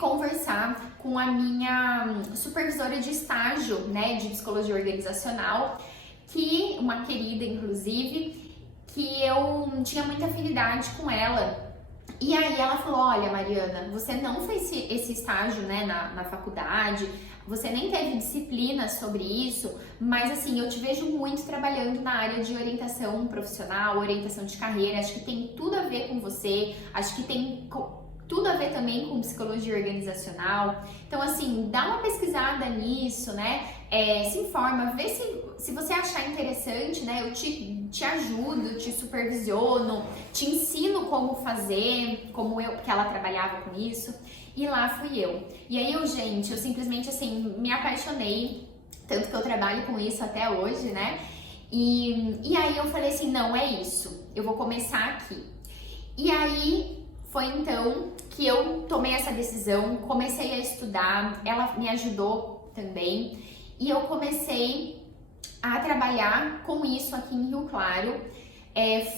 conversar com a minha supervisora de estágio, né, de psicologia organizacional, que uma querida, inclusive, que eu tinha muita afinidade com ela. E aí ela falou, olha, Mariana, você não fez esse estágio, né, na faculdade, você nem teve disciplina sobre isso, mas assim, eu te vejo muito trabalhando na área de orientação profissional, orientação de carreira, acho que tem tudo a ver com você, acho que tem tudo a ver também com psicologia organizacional. Então, assim, dá uma pesquisada nisso, né? Se informa, vê se você achar interessante, né? Eu te ajudo, te supervisiono, te ensino como fazer, porque ela trabalhava com isso. E lá fui eu. E aí eu simplesmente, assim, me apaixonei, tanto que eu trabalho com isso até hoje, né? E aí eu falei assim, não, é isso, eu vou começar aqui. E aí foi então que eu tomei essa decisão, comecei a estudar, ela me ajudou também, e eu comecei a trabalhar com isso aqui em Rio Claro.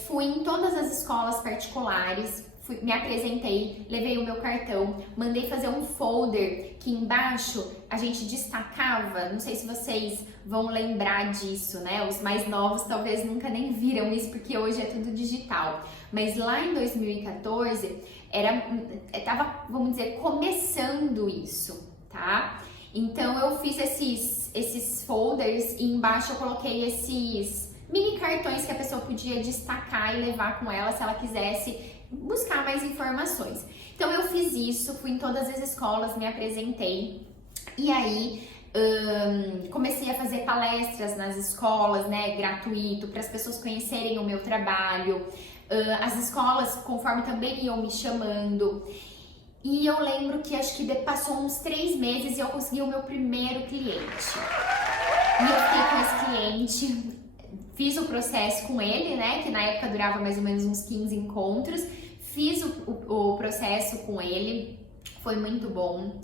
Fui em todas as escolas particulares, me apresentei, levei o meu cartão, mandei fazer um folder que embaixo a gente destacava, não sei se vocês vão lembrar disso, né? Os mais novos talvez nunca nem viram isso, porque hoje é tudo digital. Mas lá em 2014, tava, vamos dizer, começando isso, tá? Então eu fiz esses folders e embaixo eu coloquei esses mini cartões que a pessoa podia destacar e levar com ela se ela quisesse buscar mais informações. Então eu fiz isso, fui em todas as escolas, me apresentei e aí comecei a fazer palestras nas escolas, né, gratuito, para as pessoas conhecerem o meu trabalho. As escolas, conforme também iam me chamando. E eu lembro que acho que passou uns 3 meses e eu consegui o meu primeiro cliente. E eu fiquei com esse cliente, fiz o processo com ele, né, que na época durava mais ou menos uns 15 encontros. Fiz o processo com ele, foi muito bom.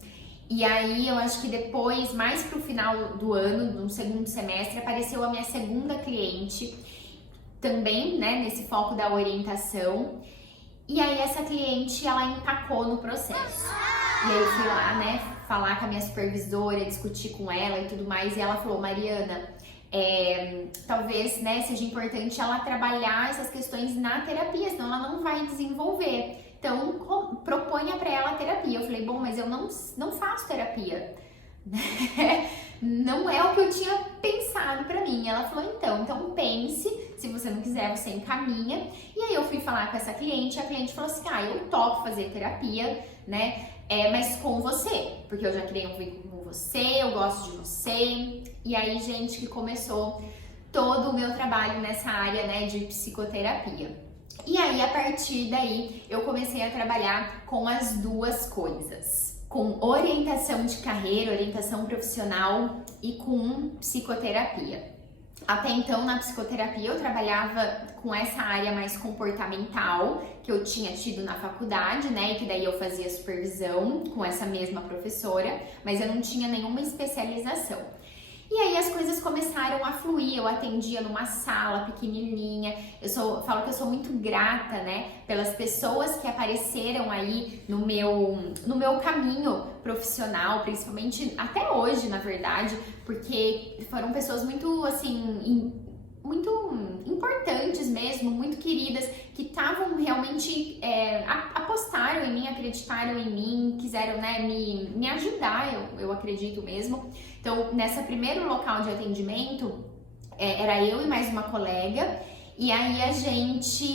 E aí eu acho que depois, mais pro final do ano, no segundo semestre, apareceu a minha segunda cliente, também, né, nesse foco da orientação. E aí essa cliente, ela empacou no processo. E aí eu fui lá, né, falar com a minha supervisora, discutir com ela e tudo mais, e ela falou, Mariana, talvez, né, seja importante ela trabalhar essas questões na terapia, senão ela não vai desenvolver. Então, proponha para ela a terapia. Eu falei, bom, mas eu não faço terapia. Não é o que eu tinha pensado para mim. Ela falou, então pense, se você não quiser, você encaminha. E aí eu fui falar com essa cliente, a cliente falou assim, eu topo fazer terapia, né, mas com você, porque eu já queria um vínculo com você, eu gosto de você. E aí, gente, que começou todo o meu trabalho nessa área, né, de psicoterapia. E aí, a partir daí, eu comecei a trabalhar com as duas coisas. Com orientação de carreira, orientação profissional e com psicoterapia. Até então, na psicoterapia, eu trabalhava com essa área mais comportamental, que eu tinha tido na faculdade, né, e que daí eu fazia supervisão com essa mesma professora, mas eu não tinha nenhuma especialização. E aí as coisas começaram a fluir, eu atendia numa sala pequenininha, falo que eu sou muito grata, né, pelas pessoas que apareceram aí no meu caminho profissional, principalmente até hoje, na verdade, porque foram pessoas muito, assim, muito importantes mesmo, muito queridas, que estavam realmente, apostaram em mim, acreditaram em mim, quiseram, né, me ajudar, eu acredito mesmo. Então, nesse primeiro local de atendimento, era eu e mais uma colega, e aí a gente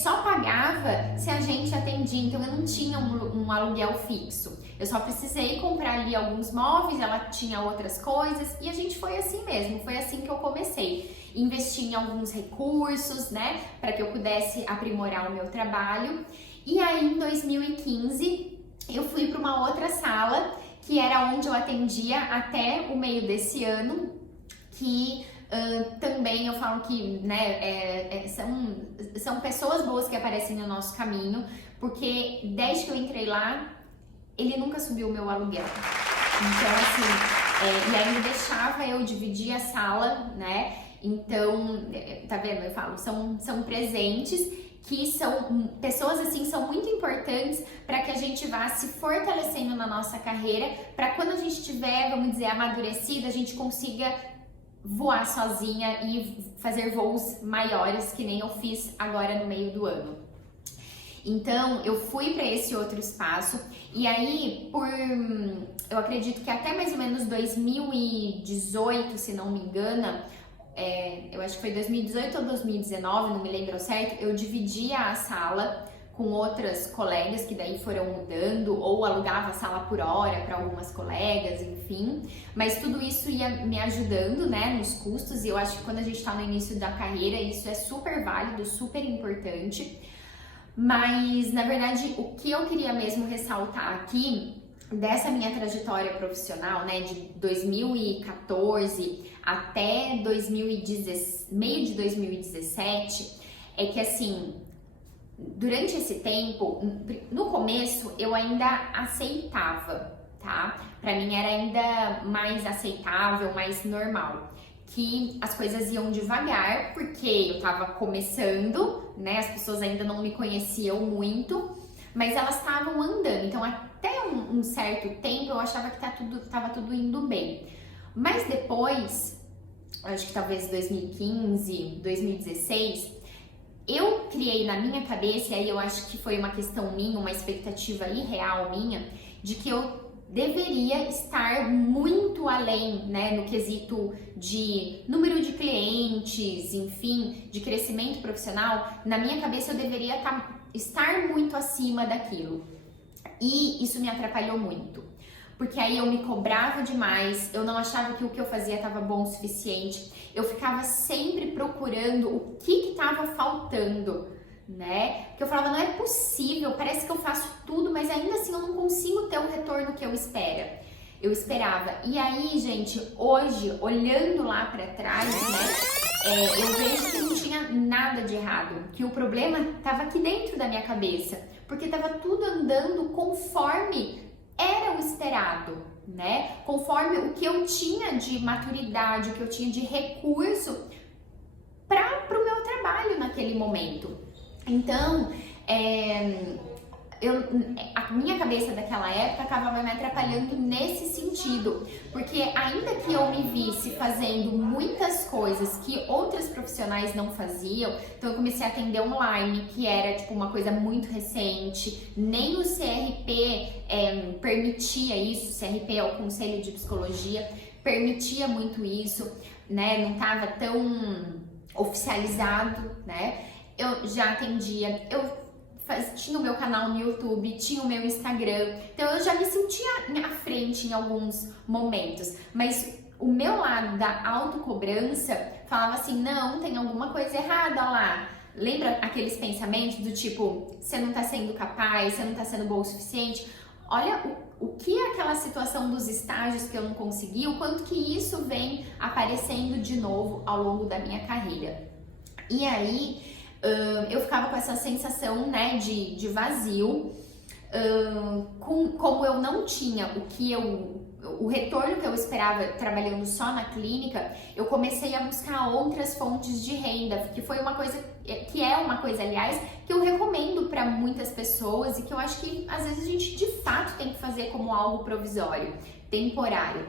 só pagava se a gente atendia, então eu não tinha um aluguel fixo. Eu só precisei comprar ali alguns móveis, ela tinha outras coisas, e a gente foi assim mesmo, foi assim que eu comecei. Investi em alguns recursos, né, para que eu pudesse aprimorar o meu trabalho. E aí, em 2015, eu fui para uma outra sala, que era onde eu atendia até o meio desse ano, que também eu falo que, né, são pessoas boas que aparecem no nosso caminho, porque desde que eu entrei lá, ele nunca subiu o meu aluguel. Então, assim, e ainda deixava eu dividir a sala, né? Então, tá vendo? Eu falo, são presentes que são pessoas assim são muito importantes para que a gente vá se fortalecendo na nossa carreira, para quando a gente tiver, vamos dizer, amadurecido, a gente consiga voar sozinha e fazer voos maiores, que nem eu fiz agora no meio do ano. Então, eu fui para esse outro espaço e aí, eu acredito que até mais ou menos 2018, se não me engano, eu acho que foi 2018 ou 2019, não me lembro certo, eu dividia a sala com outras colegas que daí foram mudando, ou alugava a sala por hora para algumas colegas, enfim. Mas tudo isso ia me ajudando, né, nos custos, e eu acho que quando a gente está no início da carreira, isso é super válido, super importante. Mas, na verdade, o que eu queria mesmo ressaltar aqui, dessa minha trajetória profissional, né, de 2014 até meio de 2017, é que assim, durante esse tempo, no começo eu ainda aceitava, tá? Pra mim era ainda mais aceitável, mais normal, que as coisas iam devagar, porque eu tava começando, né? As pessoas ainda não me conheciam muito, mas elas estavam andando, então até um certo tempo eu achava que tava tudo indo bem. Mas depois, acho que talvez 2015, 2016, eu criei na minha cabeça, e aí eu acho que foi uma questão minha, uma expectativa irreal minha, de que eu deveria estar muito além, né, no quesito de número de clientes, enfim, de crescimento profissional. Na minha cabeça eu deveria estar muito acima daquilo. E isso me atrapalhou muito, porque aí eu me cobrava demais, eu não achava que o que eu fazia estava bom o suficiente, eu ficava sempre procurando o que estava faltando, né? Porque eu falava, não é possível, parece que eu faço tudo, mas ainda assim eu não consigo ter o retorno que eu esperava. E aí, gente, hoje, olhando lá para trás, né, eu vejo que não tinha nada de errado, que o problema estava aqui dentro da minha cabeça, porque estava tudo andando conforme era o esperado, né? Conforme o que eu tinha de maturidade, o que eu tinha de recurso para o meu trabalho naquele momento. Então, a minha cabeça daquela época acabava me atrapalhando nesse sentido, porque ainda que eu me visse fazendo muitas coisas que outras profissionais não faziam, então eu comecei a atender online, que era tipo uma coisa muito recente, nem o CRP permitia isso, o CRP é o Conselho de Psicologia, permitia muito isso, né, não estava tão oficializado, né, eu já atendia, tinha o meu canal no YouTube, tinha o meu Instagram, então eu já me sentia à frente em alguns momentos, mas o meu lado da autocobrança falava assim, não, tem alguma coisa errada lá. Lembra aqueles pensamentos do tipo, você não tá sendo capaz, você não tá sendo bom o suficiente? Olha o que é aquela situação dos estágios que eu não consegui, o quanto que isso vem aparecendo de novo ao longo da minha carreira. E aí, eu ficava com essa sensação, né, de vazio, como eu não tinha o retorno que eu esperava trabalhando só na clínica, eu comecei a buscar outras fontes de renda, que foi uma coisa, que é uma coisa, aliás, que eu recomendo para muitas pessoas e que eu acho que às vezes a gente de fato tem que fazer como algo provisório, temporário.